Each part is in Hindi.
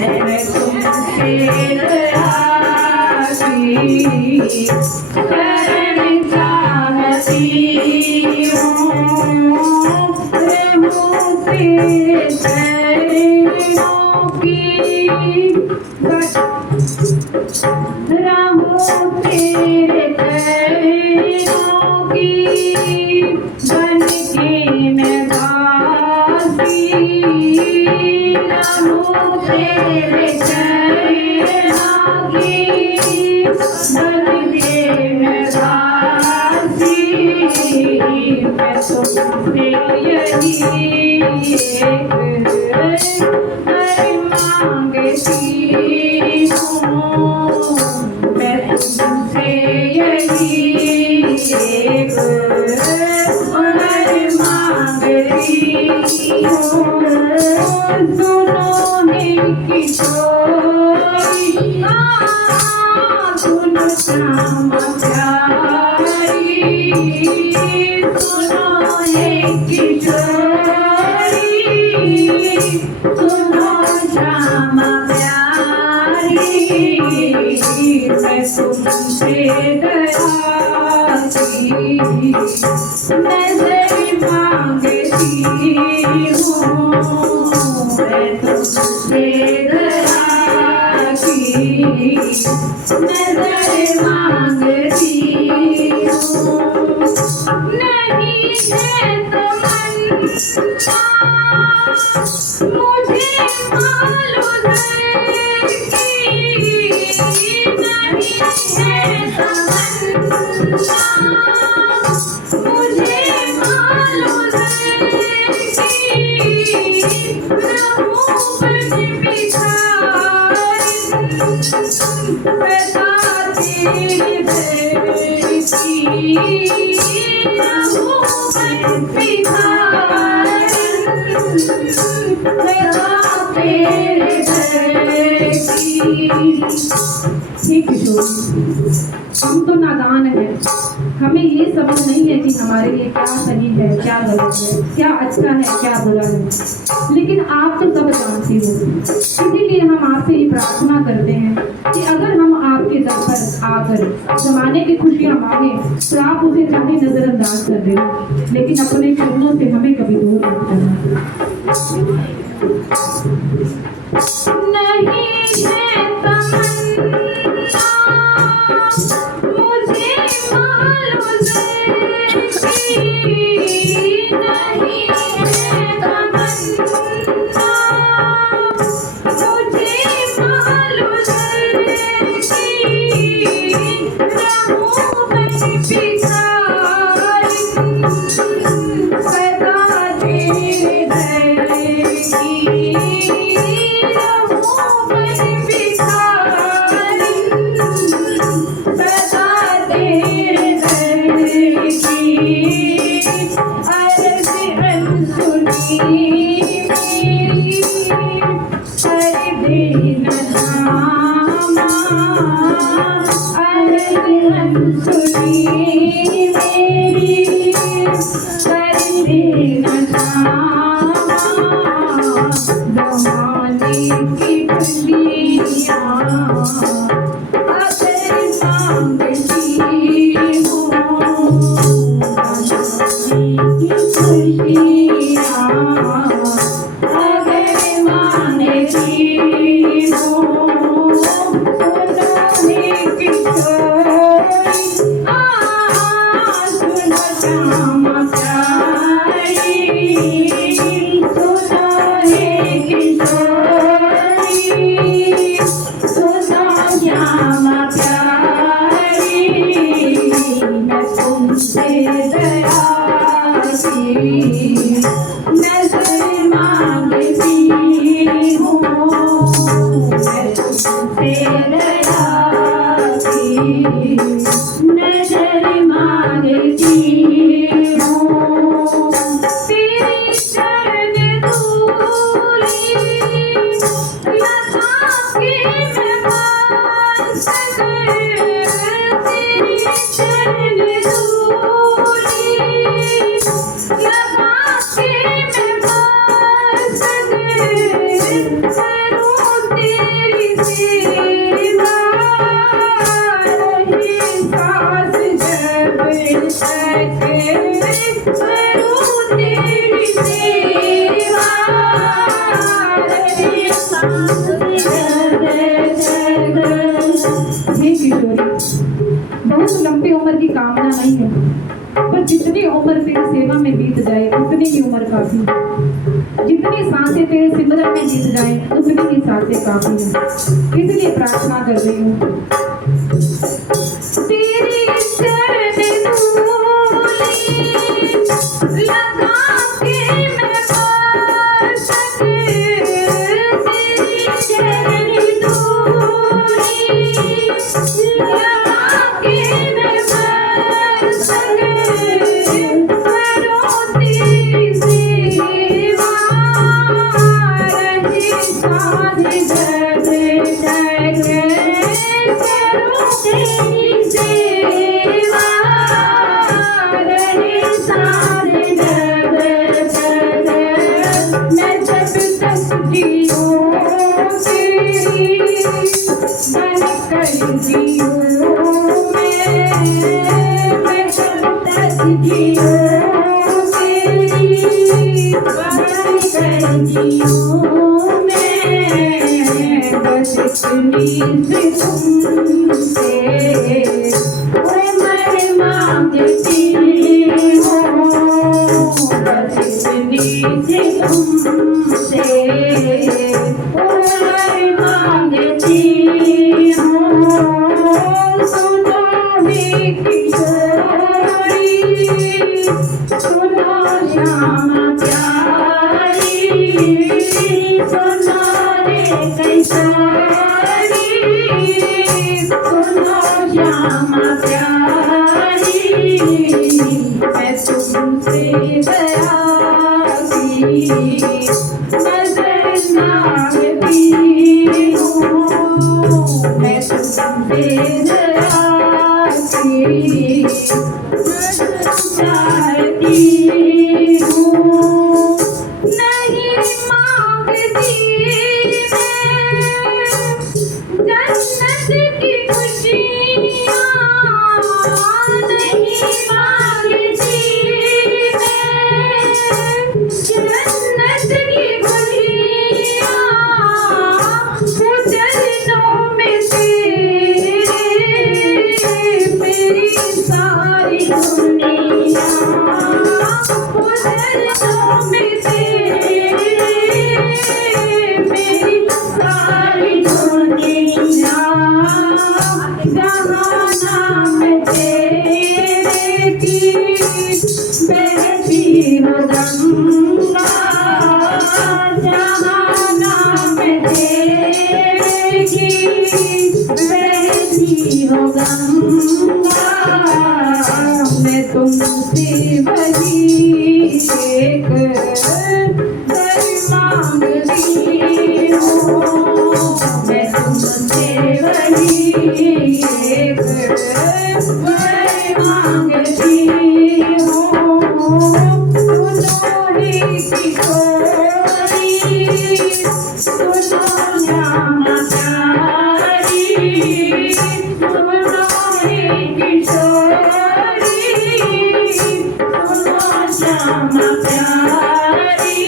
मैं तुमसे दया की शरण चाहती हूँ। रहूं तेरे चरणों की रहूं तेरे चरणों की बन के मैं दासी। रहूं तेरे चरणों की बन के मैं दासी। मैं तुमसे यही एक वर मांगती हूँ। मैं तुमसे यही एक वर मांगती हूँ। सुनो मेरी किशोरी सुनो श्याम प्यारी। सुनो एक किशोरी सुनो श्याम प्यारी। मैं तुमसे दया की नजर मांगती हूँ। मैं तुमसे दया की नजर मांगती हूँ। नहीं है तमन्ना मुझे मालूम है कि नहीं है तमन्ना मुझे मालूम है कि रहूं बन भिखारी सदा तेरे दर की। रहूं बन भिखारी सदा तेरे दर की। हे किशोरी, हम तो नादान हैं, हमें ये समझ नहीं है कि हमारे लिए क्या सही है क्या गलत है, क्या अच्छा है क्या बुरा है। लेकिन आप तो सब जानते हो, इसीलिए हम आपसे ये प्रार्थना करते हैं कि अगर हम आपके दर पर आकर जमाने की खुशियाँ मांगे तो आप उसे चाहे नजरअंदाज कर दें, लेकिन अपने चरणों से हमें कभी दूर मत करना। नहीं है तमन्ना मुझे मालूम है कि नहीं है तमन्ना मुझे मालूम है कि रहूं बन भिखारी सदा तेरे दर की। रहूं बन भिखारी सदा तेरे दर की। अर्ज़ अनसुनी मेरी कर देना क्षमा। अर्ज़ अनसुनी मेरी कर देना क्षमा। जमाने की खुशियाँ अगर मांगती हूँ। जमाने की खुशियाँ अगर मांगती हूँ। सुनो एक किशोरी सुनो श्याम प्यारी। सुनो एक किशोरी सुनो श्याम प्यारी। मैं तुमसे दया की नजर मांगती हूँ। मैं तुमसे दया की नजर मांगती हूँ। तेरी चरण धूली लगा के मैं पास तेरी चरण धूली लगा के मैं पास करूँ तेरे हे किशोरी, बहुत लंबी उम्र की कामना नहीं है, पर जितनी उम्र तेरी सेवा में बीत जाए उतनी ही उम्र काफी है। जितनी सांसें तेरे सिमरन में बीत जाए उतनी ही सांसें काफी है। इसलिए प्रार्थना कर रही हूँ, तेरी चरण धूली लगा के मैं पासक, तेरी चरण धूली लगा के मैं पासक, करो तेरी सेवा रहे साथ जग जग, करो तेरी सेवा रहे साथ जग जग। मैं जब तक जीऊँ तेरी बनकर जीऊँ मैं जब तक जीऊँ तेरी बनकर जीऊँ मैं, बस इतनी सी तुमसे ओए मैं मांगती हूँ, बस इतनी सी तुमसे ओए मांगती हूँ। सुनो हे किशोरी, सुनो श्यामा प्यारी, सुनो रे कैसारी, सुनो श्यामा प्यारी, मैं तुमसे दया की नजर मांगती हूँ, मैं तुमसे दया की नजर चाहती हूँ। नहीं मांगती मैं जन्नत की खुशियाँ, नहीं मांगती मैं जन्नत की खुशियाँ, वो चरणों में तेरे मेरी सारी दुनिया, वो चरणों में तेरे मेरी सारी दुनिया, जहाँ नाम तेरे की बहती हो गंगा, जहाँ नाम तेरे की बहती हो गंगा, मैं तुमसे वही एक वर मांगती हूँ, मैं तुमसे वही एक वर मांगती हूँ। सुनो हे किशोरी, सुनो श्यामा प्यारी, सुनो हे किशोरी, सुनो श्यामा प्यारी,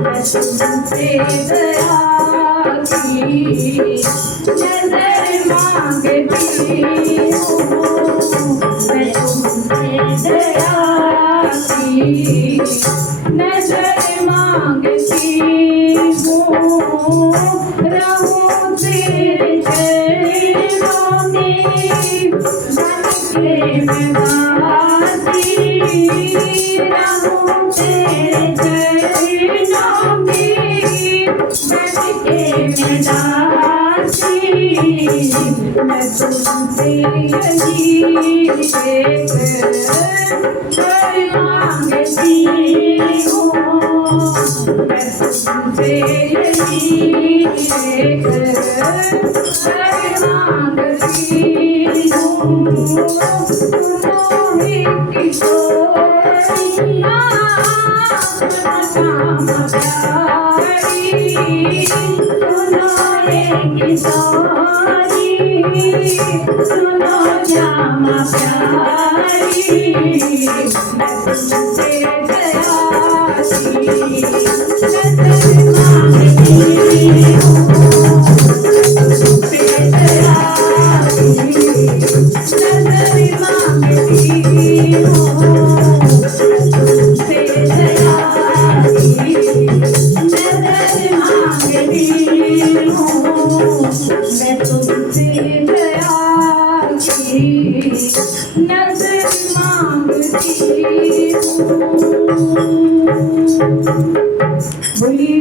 मैं तुमसे दया की नजर मांगती हूँ, मैं तुमसे दया की नजर मांगती हूँ। रहूं तेरे चरणों में बनके मैं दासी, रहूं तेरे चरणों में बनके मैं दासी, मैं तुमसे यही एक वर मांगती हूँ, मैं तुमसे यही एक वर मांगती हूँ। सुनो हे किशोरी, सुनो श्यामा प्यारी, सुनो हे किशोरी, सुनो श्यामा प्यारी, मैं तुमसे दया की नजर मांगती मैं तुमसे दया की नजर मांगती हूँ। बोलिए